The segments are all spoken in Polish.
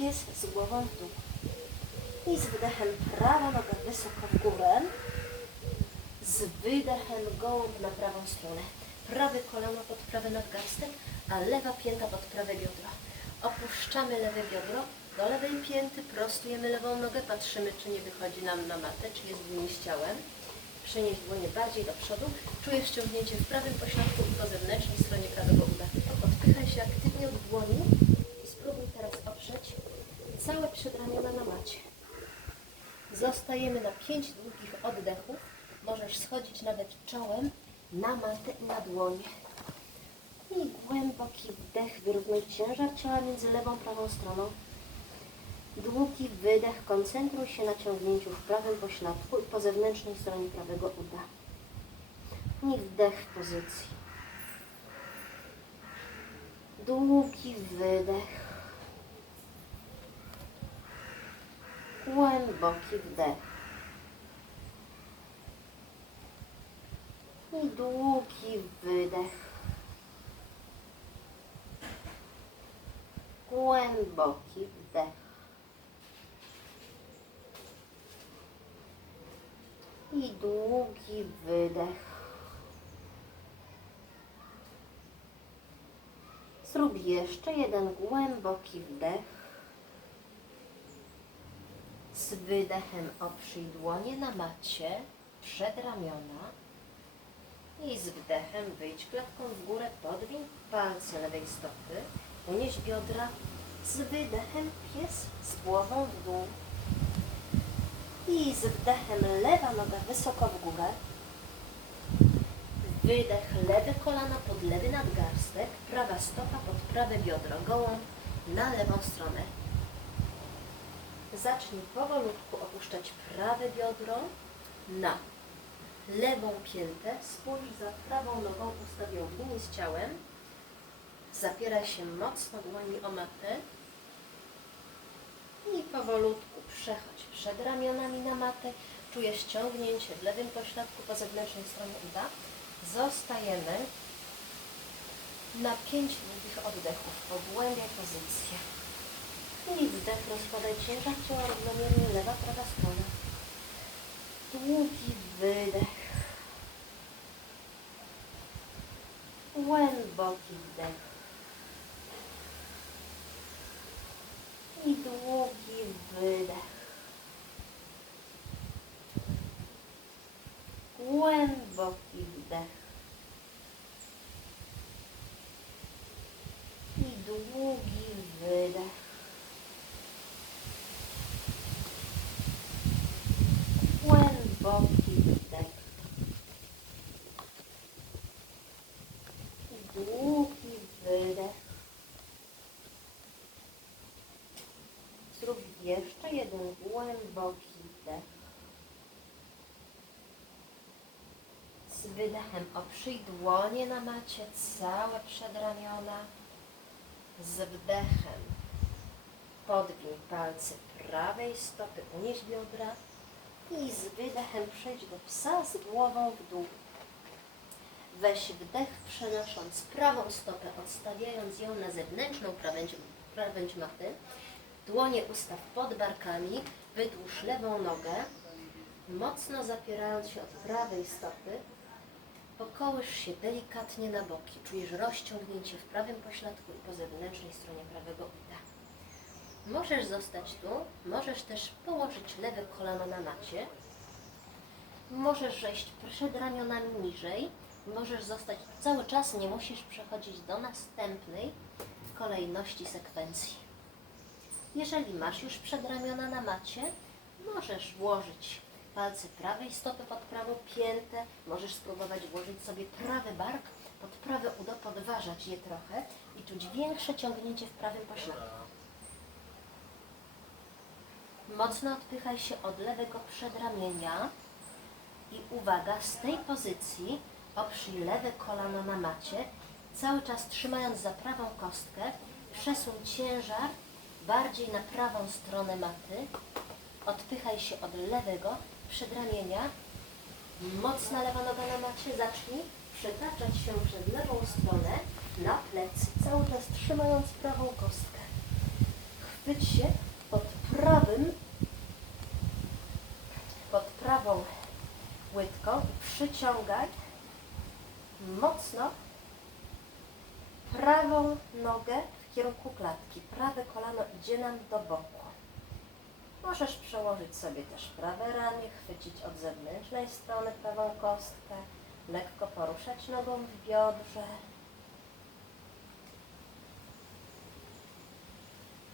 pies z głową w dół. I z wydechem prawa noga wysoko w górę. Z wydechem gołąb na prawą stronę. Prawe kolano pod prawy nadgarstek, a lewa pięta pod prawe biodro. Opuszczamy lewe biodro do lewej pięty, prostujemy lewą nogę, patrzymy, czy nie wychodzi nam na matę, czy jest w linii z ciałem. Przenieś dłonie bardziej do przodu. Czujesz ściągnięcie w prawym pośladku i po zewnętrznej stronie prawego uda. Odpychaj się aktywnie od dłoni i spróbuj teraz oprzeć całe przedramiona na macie. Zostajemy na 5 długich oddechów. Możesz schodzić nawet czołem na matę i na dłonie. I głęboki wdech, wyrównuj ciężar ciała między lewą prawą stroną. Długi wydech, koncentruj się na ciągnięciu w prawym pośladku i po zewnętrznej stronie prawego uda. I wdech w pozycji. Długi wydech. Głęboki wdech. I długi wydech. Głęboki wdech. I długi wydech. Zrób jeszcze jeden głęboki wdech. Z wydechem oprzyj dłonie na macie, przed ramiona. I z wdechem wyjdź klatką w górę, podwiń palce lewej stopy, unieś biodra. Z wydechem pies z głową w dół. I z wdechem lewa noga wysoko w górę. Wydech lewe kolana pod lewy nadgarstek, prawa stopa pod prawe biodro, gołą na lewą stronę. Zacznij powolutku opuszczać prawe biodro na lewą piętę. Spójrz za prawą nogą ustawioną w linii z ciałem. Zapieraj się mocno dłoni o matę. I powolutku przechodź przed ramionami na matę. Czujesz ściągnięcie w lewym pośladku po zewnętrznej stronie uda. Zostajemy na pięć długich oddechów. Pogłębiaj pozycję. I wdech, rozkładaj ciężar ciała równomiernie, lewa, prawa strona. Długi wydech. Jeszcze jeden głęboki wdech. Z wydechem oprzyj dłonie na macie, całe przedramiona. Z wdechem podwiń palce prawej stopy, unieś biodra i z wydechem przejdź do psa z głową w dół. Weź wdech, przenosząc prawą stopę, odstawiając ją na zewnętrzną krawędź, krawędź maty. Dłonie ustaw pod barkami, wydłuż lewą nogę, mocno zapierając się od prawej stopy. Pokołysz się delikatnie na boki. Czujesz rozciągnięcie w prawym pośladku i po zewnętrznej stronie prawego uda. Możesz zostać tu, możesz też położyć lewe kolano na macie. Możesz zejść przed ramionami niżej. Możesz zostać cały czas, nie musisz przechodzić do następnej kolejności sekwencji. Jeżeli masz już przedramiona na macie, możesz włożyć palce prawej stopy pod prawą piętę, możesz spróbować włożyć sobie prawy bark pod prawe udo, podważać je trochę i czuć większe ciągnięcie w prawym pośladku. Mocno odpychaj się od lewego przedramienia i uwaga, z tej pozycji oprzyj lewe kolano na macie, cały czas trzymając za prawą kostkę, przesuń ciężar bardziej na prawą stronę maty, odpychaj się od lewego przedramienia, mocna lewa noga na macie, zacznij przetaczać się przed lewą stronę na plecy, cały czas trzymając prawą kostkę. chwyć się pod prawym, pod prawą łydką i przyciągaj mocno prawą nogę kierunku klatki. Prawe kolano idzie nam do boku. Możesz przełożyć sobie też prawe ramię, chwycić od zewnętrznej strony prawą kostkę, lekko poruszać nogą w biodrze.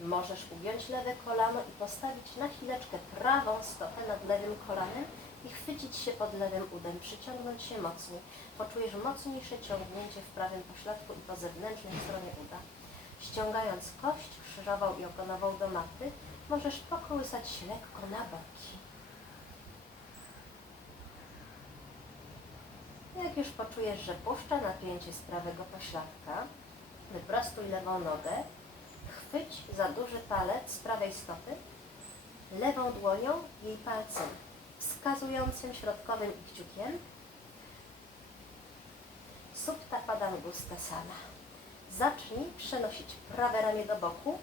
Możesz ugiąć lewe kolano i postawić na chwileczkę prawą stopę nad lewym kolanem i chwycić się pod lewym udem, przyciągnąć się mocniej. Poczujesz mocniejsze ciągnięcie w prawym pośladku i po zewnętrznej stronie uda. Ściągając kość krzyżową i ogonową do maty, możesz pokołysać się lekko na boki. Jak już poczujesz, że puszcza napięcie z prawego pośladka, wyprostuj lewą nogę, chwyć za duży palec z prawej stopy, lewą dłonią jej palcem wskazującym, środkowym i kciukiem. Supta Padangustasana. Zacznij przenosić prawe ramię do boku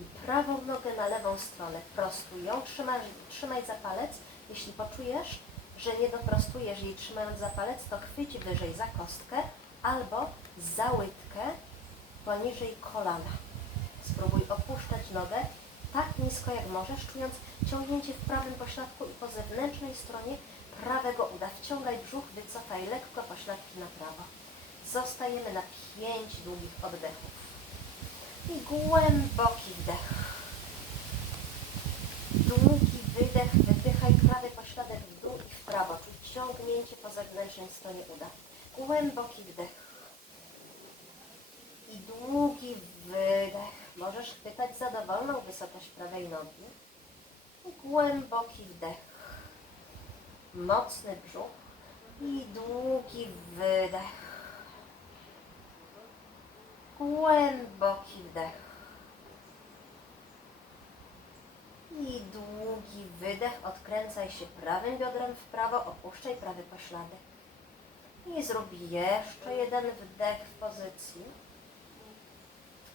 i prawą nogę na lewą stronę. Prostuj ją, trzymaj, trzymaj za palec. Jeśli poczujesz, że nie doprostujesz jej trzymając za palec, to chwyć wyżej za kostkę albo za łydkę poniżej kolana. Spróbuj opuszczać nogę tak nisko jak możesz, czując ciągnięcie w prawym pośladku i po zewnętrznej stronie prawego uda. Wciągaj brzuch, wycofaj lekko pośladki na prawo. Zostajemy na pięć długich oddechów. I głęboki wdech. Długi wydech, wydychaj prawy pośladek w dół i w prawo. Czuj ciągnięcie po zewnętrznej stronie uda. Głęboki wdech. I długi wydech. Możesz chwytać za dowolną wysokość prawej nogi. I głęboki wdech. Mocny brzuch. I długi wydech. Głęboki wdech. I długi wydech. Odkręcaj się prawym biodrem w prawo. Opuszczaj prawy pośladek. I zrób jeszcze jeden wdech w pozycji.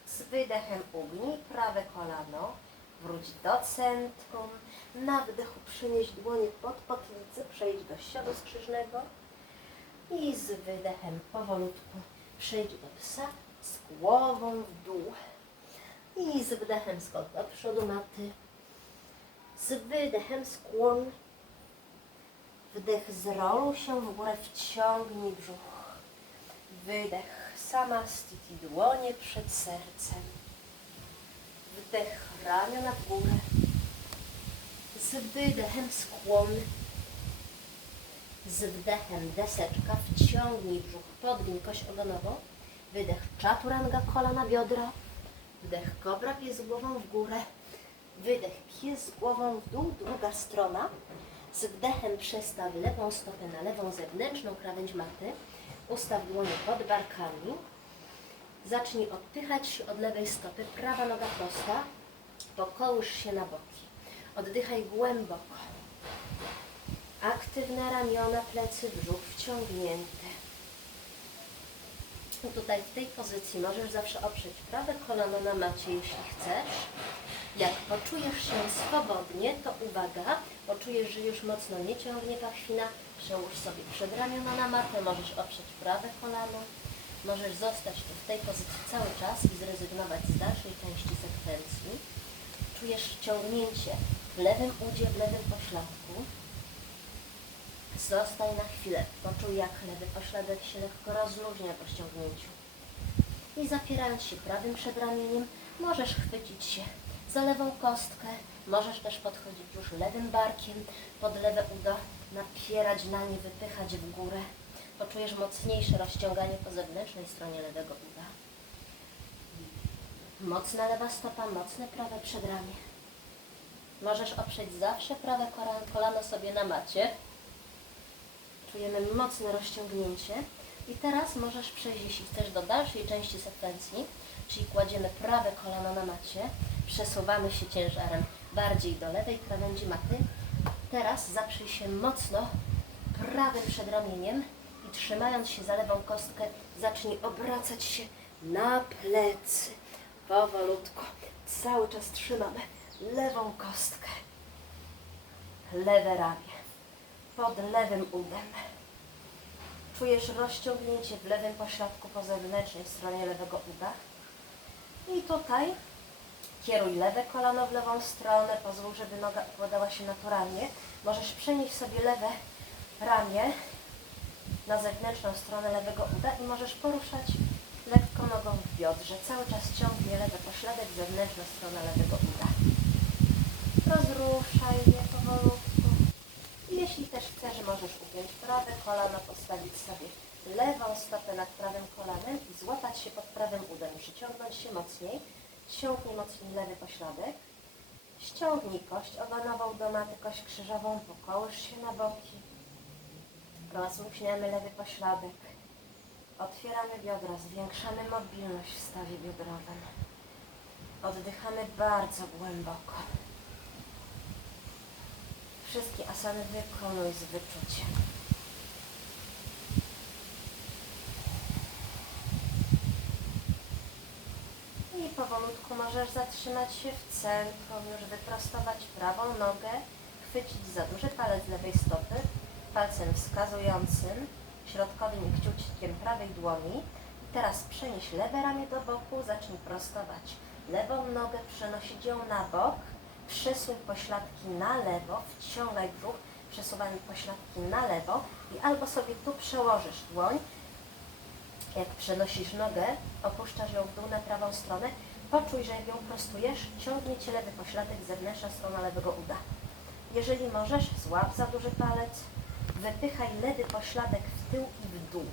Z wydechem ugnij prawe kolano. Wróć do centrum. Na wdechu przynieś dłonie pod potlicę. Przejdź do siodu skrzyżnego. I z wydechem powolutku przejdź do psa z głową w dół. I z wdechem skok do przodu maty. Z wydechem skłoń. Wdech zroluj się w górę, wciągnij brzuch. Wydech sama stiti dłonie przed sercem. Wdech ramiona w górę. Z wydechem skłon. Z wdechem deseczka wciągnij brzuch, podwiń kość ogonową. Wydech czaturanga, kolana, biodra. Wdech kobra, pies głową w górę. Wydech pies głową w dół, druga strona. Z wdechem przestaw lewą stopę na lewą zewnętrzną krawędź maty. Ustaw dłonie pod barkami. Zacznij odpychać od lewej stopy. Prawa noga prosta. Pokołysz się na boki. Oddychaj głęboko. Aktywne ramiona, plecy, brzuch wciągnięte. Tutaj w tej pozycji możesz zawsze oprzeć prawe kolano na macie, jeśli chcesz. Jak poczujesz się swobodnie, to uwaga, poczujesz, że już mocno nie ciągnie pachwina, przełóż sobie przedramiona na matę, możesz oprzeć prawe kolano, możesz zostać tu w tej pozycji cały czas i zrezygnować z dalszej części sekwencji. Czujesz ciągnięcie w lewym udzie, w lewym pośladku. Zostań na chwilę, poczuj jak lewy pośladek się lekko rozluźnia po ściągnięciu. I zapierając się prawym przedramieniem, możesz chwycić się za lewą kostkę, możesz też podchodzić już lewym barkiem pod lewe udo, napierać na nie, wypychać w górę. Poczujesz mocniejsze rozciąganie po zewnętrznej stronie lewego uda. Mocna lewa stopa, mocne prawe przedramię. Możesz oprzeć zawsze prawe kolan- kolano sobie na macie. Czujemy mocne rozciągnięcie. I teraz możesz przejść, jeśli chcesz, do dalszej części sekwencji, czyli kładziemy prawe kolano na macie, przesuwamy się ciężarem bardziej do lewej krawędzi maty. Teraz zaprzyj się mocno prawym przedramieniem i trzymając się za lewą kostkę, zacznij obracać się na plecy. Powolutku. Cały czas trzymamy lewą kostkę, lewe ramię, pod lewym udem. Czujesz rozciągnięcie w lewym pośladku po zewnętrznej stronie lewego uda. I tutaj kieruj lewe kolano w lewą stronę, pozwól, żeby noga układała się naturalnie. Możesz przenieść sobie lewe ramię na zewnętrzną stronę lewego uda i możesz poruszać lekko nogą w biodrze. Cały czas ciągnie lewy pośladek, zewnętrzna strona lewego uda. Rozruszaj je powolutku. I jeśli też chcesz, możesz ugiąć prawe kolano, postawić sobie lewą stopę nad prawym kolanem i złapać się pod prawym udem. Przyciągnąć się mocniej. Ściągnij mocniej lewy pośladek. Ściągnij kość ogonową do maty, kość krzyżową, pokołysz się na boki. Rozluźniamy lewy pośladek. Otwieramy biodra, zwiększamy mobilność w stawie biodrowym. Oddychamy bardzo głęboko. Wszystkie asany wykonuj z wyczuciem. I powolutku możesz zatrzymać się w centrum, już wyprostować prawą nogę, chwycić za duży palec lewej stopy, palcem wskazującym, środkowym i kciuczkiem prawej dłoni. I teraz przenieś lewe ramię do boku, zacznij prostować lewą nogę, przenosić ją na bok, przesuń pośladki na lewo, wciągaj brzuch, przesuwamy pośladki na lewo i albo sobie tu przełożysz dłoń, jak przenosisz nogę, opuszczasz ją w dół na prawą stronę, poczuj, że jak ją prostujesz, ciągnie Cię lewy pośladek, zewnętrzna strona lewego uda. Jeżeli możesz, złap za duży palec, wypychaj lewy pośladek w tył i w dół.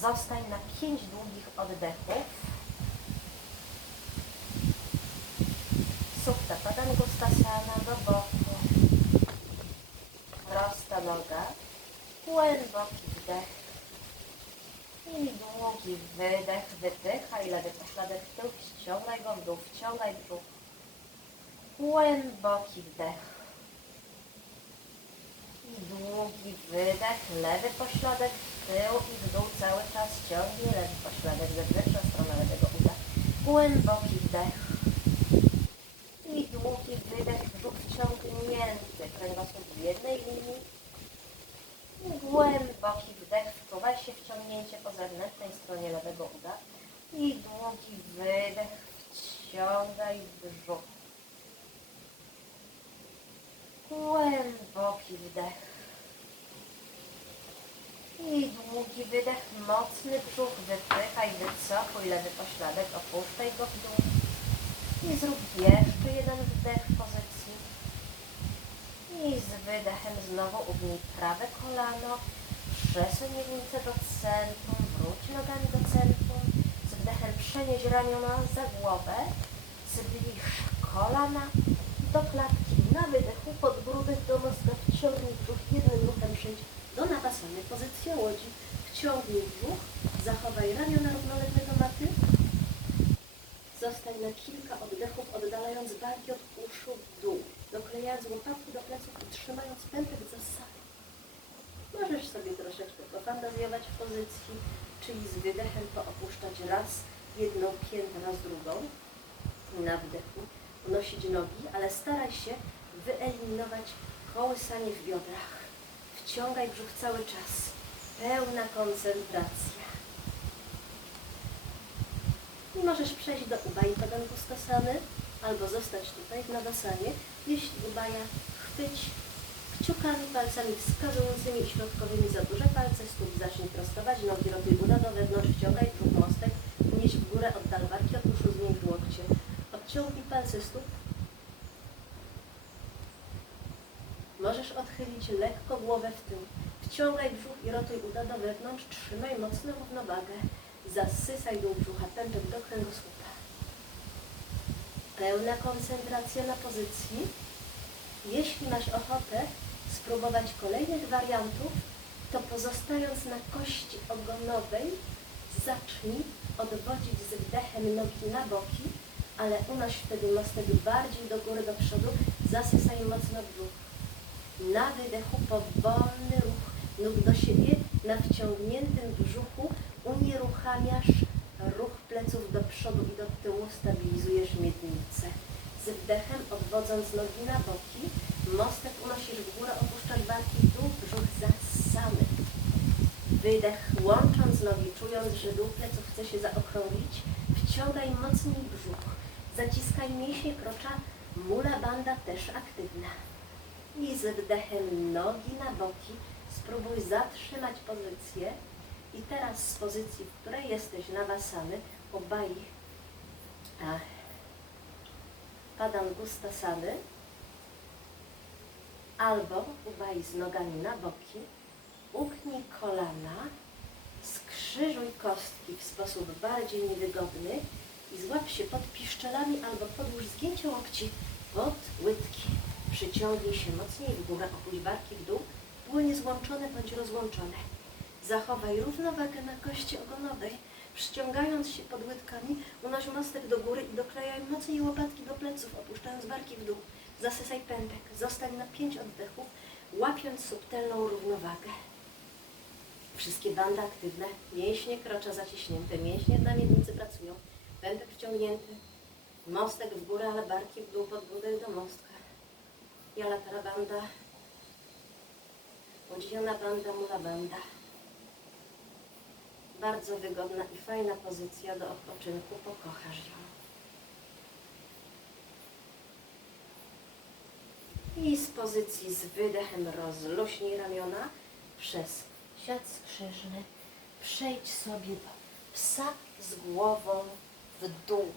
Zostań na pięć długich oddechów. Supta Padangustasana do boku. Prosta noga. Głęboki wdech. I długi wydech, wypychaj lewy pośladek w tył, ściągaj go w dół, wciągaj brzuch. Głęboki wdech. I długi wydech, lewy pośladek w tył i w dół cały czas ciągnie lewy pośladek, zewnętrzna strona lewego uda. Głęboki wdech. I długi wydech, brzuch wciągnięty, kręgosłup w jednej linii. Głęboki wdech, wczuwaj się wciągnięcie po zewnętrznej stronie lewego uda. I długi wydech, wciągaj brzuch. Głęboki wdech. I długi wydech, mocny brzuch, wypychaj, wycofuj lewy pośladek, opuszczaj go w dół. I zrób jeszcze jeden wdech w pozycji. I z wydechem znowu ugnij prawe kolano, przesuń miednicę do centrum, wróć nogami do centrum. Z wdechem przenieś ramiona za głowę, zbliż kolana do klatki. Na wydechu podbródek do noska wciągnij brzuch, jednym ruchem przejdź do napasany pozycja łodzi. Wciągnij brzuch, zachowaj ramiona równolegle do. Zostań na kilka oddechów, oddalając barki od uszu w dół, doklejając łopatki do pleców i trzymając pępek za sami. Możesz sobie troszeczkę pofantazjować w pozycji, czyli z wydechem poopuszczać raz jedną piętę, raz drugą. Na wdechu unosić nogi, ale staraj się wyeliminować kołysanie w biodrach. Wciągaj brzuch cały czas. Pełna koncentracja. I możesz przejść do Ubai Padangustasany albo zostać tutaj w Navasanie. Jeśli Ubaja, chwyć kciukami, palcami wskazującymi i środkowymi za duże palce stóp. Zacznij prostować nogi, rotuj uda do wewnątrz, wciągaj mostek, unieś w górę, oddal barki od uszu, zwiększ łokcie. Odciągnij palce stóp. Możesz odchylić lekko głowę w tył. Wciągaj brzuch i rotuj uda do wewnątrz. Trzymaj mocno równowagę. Zasysaj dół brzucha, pępek do kręgosłupa. Pełna koncentracja na pozycji. Jeśli masz ochotę spróbować kolejnych wariantów, to pozostając na kości ogonowej, zacznij odwodzić z wdechem nogi na boki, ale unoś wtedy mostek bardziej do góry, do przodu, zasysaj mocno brzuch. Na wydechu powolny ruch nóg do siebie, na wciągniętym brzuchu unieruchamiasz ruch pleców do przodu i do tyłu, stabilizujesz miednicę. Z wdechem odwodząc nogi na boki, mostek unosisz w górę, opuszczasz barki w dół, brzuch zasamy. Wydech, łącząc nogi, czując, że dół pleców chce się zaokrąglić, wciągaj mocniej brzuch, zaciskaj mięśnie krocza, mula banda też aktywna. I z wdechem nogi na boki spróbuj zatrzymać pozycję i teraz z pozycji, w której jesteś nawasany, obaj padangustasany albo ubaj z nogami na boki, ugnij kolana, skrzyżuj kostki w sposób bardziej niewygodny i złap się pod piszczelami albo podłóż zgięcie łokci pod łydki. Przyciągnij się mocniej w górę, opuść barki w dół, dłonie złączone bądź rozłączone. Zachowaj równowagę na kości ogonowej. Przyciągając się pod łydkami, unoś mostek do góry i doklejaj mocniej łopatki do pleców, opuszczając barki w dół. Zasysaj pępek, zostań na pięć oddechów, łapiąc subtelną równowagę. Wszystkie bandy aktywne, mięśnie krocza zaciśnięte, mięśnie na miednicy pracują, pępek wciągnięty, mostek w górę, ale barki w dół pod do mostka. Jalatara banda, udzielona banda, mula banda. Bardzo wygodna i fajna pozycja do odpoczynku, pokochasz ją. I z pozycji z wydechem rozluźnij ramiona przez siat skrzyżny. Przejdź sobie do psa z głową w dół.